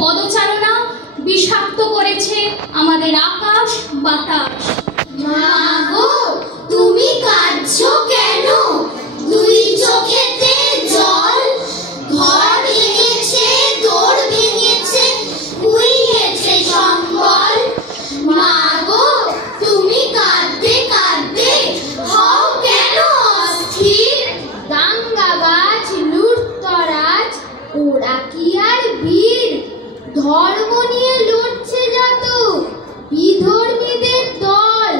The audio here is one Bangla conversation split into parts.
পদচারণা বিষাক্ত করেছে আমাদের আকাশ বাতাস। মা গো, তুমি কাঁদছো কেন? দুই চোখেতে জল। ঘর ভেঙেছে, দৌড় ভেঙেছে, উড়িয়েছে সম্বল। মা গো, তুমি কাঁদতে কাঁদতে হও কেন অস্থির? দাঙ্গাবাজ লুটতরাজ ওরা কি আর বীর? ধর্ম নিয়ে লড়ছে যত বিধর্মীদের দল।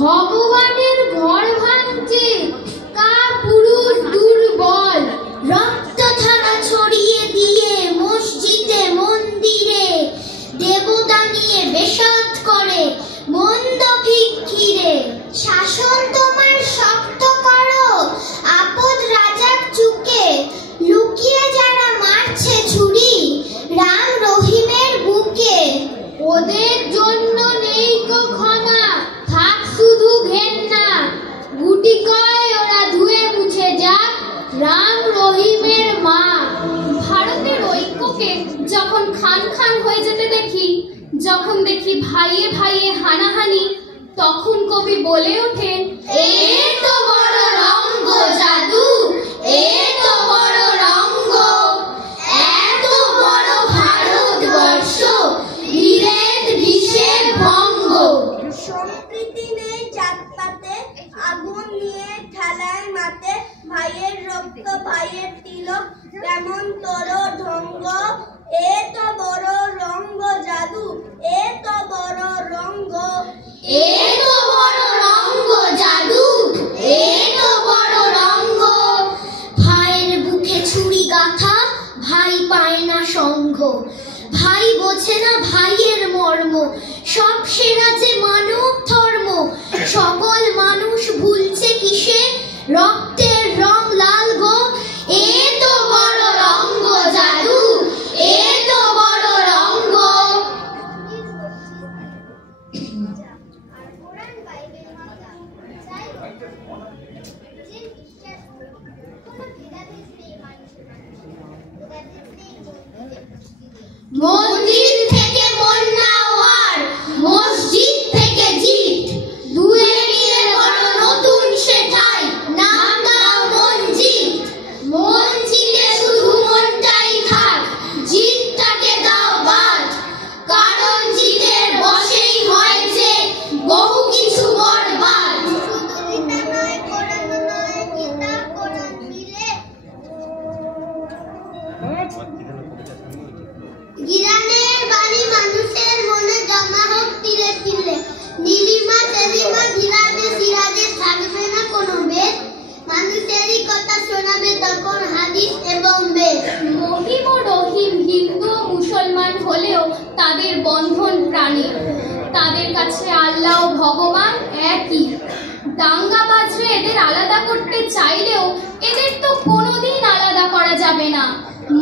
ভগবানের ঘর ভাঙছে কাপুরুষ দুর্বল। রক্ত ধারা ছড়িয়ে দিয়ে মসজিদে মন্দিরে দেবতা নিয়ে বেশাত করে মন্দ ভিক্ষিরে। শাসন তোমার শক্ত করো আপদ রাজার চুকে, লুকিয়ে যারা মারছে ছুরি রাম রহিমের বুকে। ওদের জন্য নেই গো ক্ষমা, থাক শুধু ঘেন্না। গুটি কয় ওরা ধুয়ে মুছে যাক রাম রহিমের মা। ভারতের ঐক্যকে যখন খান খান হয়ে যেতে দেখি, যখন দেখি ভাইয়ে ভাইয়ে হানাহানি, তখন কবি বলে ওঠেন, এ তো বড় রঙ্গ জাদু, এ তো বড় রঙ্গ। এত বড় ভারতবর্ষ বিরেত বিষে ভঙ্গ। সম্প্রীতি নেই জাতপাতে, আগুন নিয়ে ঠেলায় মাতে। ভাইয়ের রক্ত ভাইয়ের তিলক, কেমন তোর ঢঙ্গ। এ তো বড় রঙ্গ জাদু, এ তো বড় রঙ্গ। এ তো বড় রঙ্গ জাদু, এ তো বড় রঙ্গ। ভাইয়ের বুকে ছুরি গাথা, ভাই পায় না সঙ্গ। ভাই বোঝে না ভাইয়ের মর্ম, সব সেরা যে মানব ধর্ম। সকল মানুষ ভুলছে কিসে রক্তের রং লাল গো। এ তো বড় রঙ্গ জাদু, এ তো বড় রঙ্গ। মন্দির থেকে বন্যা আর মসজিদ থেকে জিত, দুয়ে মিলে বড় নতুন সেটাই নাম দাও মসজিদ। মসজিদে শুধু মনটাই থাক, জিতটাকে দাও বাদ। কারণ জিতের বশেই হয়েছে বহু কিছু বরবাদ। গিরানের বাণী মানুষের মনে জমা হোক তিলে তিলে। নীলিমা সেলিমা গিরানে সিরাজে থাকবে না কোনো বেদ। মানুষেরই কথা শোনাবে তখন হাদিস এবং বেদ। মহিম ও রহিম হিন্দু ও মুসলমান হলেও তাদের বন্ধন প্রাণের। তাদের কাছে আল্লাহ ও ভগবান একই। দাঙ্গাবাজরা এদের আলাদা করতে চাইলেও এদের তো কোনোদিন আলাদা করা যাবে না।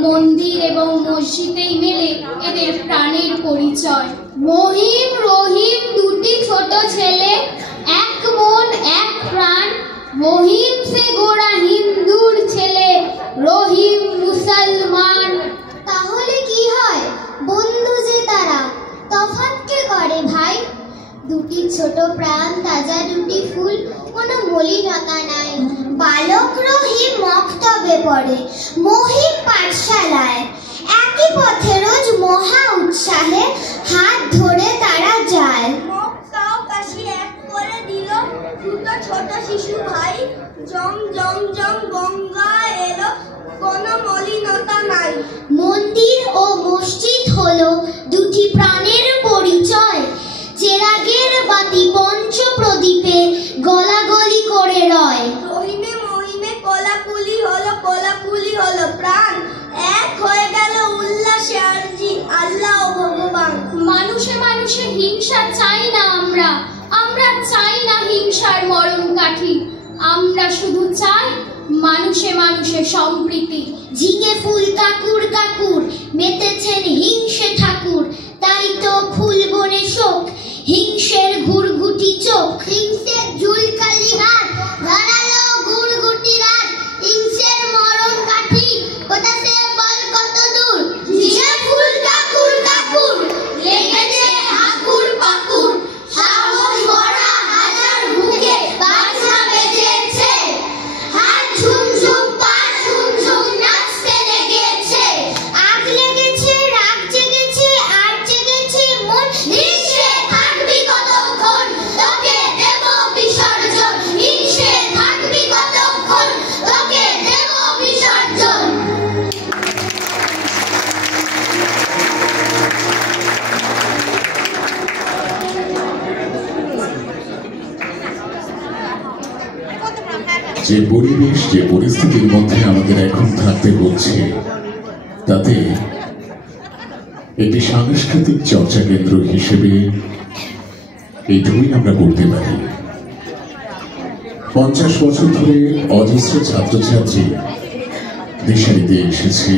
মন্দির এবং মসজিদেই মেলে এদের প্রাণের পরিচয়। মহিম রহিম দুটি ছোট ছেলে, এক মন এক প্রাণ। মহিম সে গোড়া হিন্দুর ছেলে, রহিম মুসলমান। তাহলে কি হয় বন্ধু যে তারা, তফাৎ কে করে ভাই? দুটি ছোট প্রাণ, তাজা দুটি ফুল, কোনো মলিনতা নাই। বালক রহিম মক্তবে পড়ে, মহিম পাঠশালায়। একই পথে রোজ মহা উৎসাহে হাত ধরে তারা যায়। মুখ কাও কাশি এক করে দিল দুটো ছোট শিশু ভাই। জম জম জম গঙ্গা এলো, কোনো মলিনতা নাই। মন্দির ও মসজিদ হলো দুটি প্রাণের পরিচয়। চেরাগের বাতি পঞ্চ প্রদীপে গলাগলি করে রয়। রহিমে মহিমে কোলাকুলি হলো প্রাণ। এক হয়ে গেল উল্লাসে আরজি আল্লাহ ও ভগবান। মানুষে মানুষে হিংসা চাই না আমরা, আমরা চাই না হিংসার মরণ কাঠি। আমরা শুধু চাই মানুষে মানুষে সম্প্রীতি। ঝিঙে ফুল কাকুর কাকুর মেতেছেন হিংসে ঠাকুর। তাই তো ফুল বনে শোক, হিংসের ঘুরঘুটি চোখ। হিংসের ঝুলকালি হাত, ধরালো ঘুরঘুটি রাত। হিংসের মরণ কাঠি, কোথা সে বল কত দূর। ঝিঙে ফুল কাকুর যে পরিবেশ, যে পরিস্থিতির মধ্যে আমাদের এখন থাকতে হচ্ছে, তাতে একটি সাংস্কৃতিক চর্চা কেন্দ্র হিসেবে এইটুকুই আমরা করতে পারি। 50 বছর ধরে অজস্র ছাত্রছাত্রী দিশারিতে এসেছে,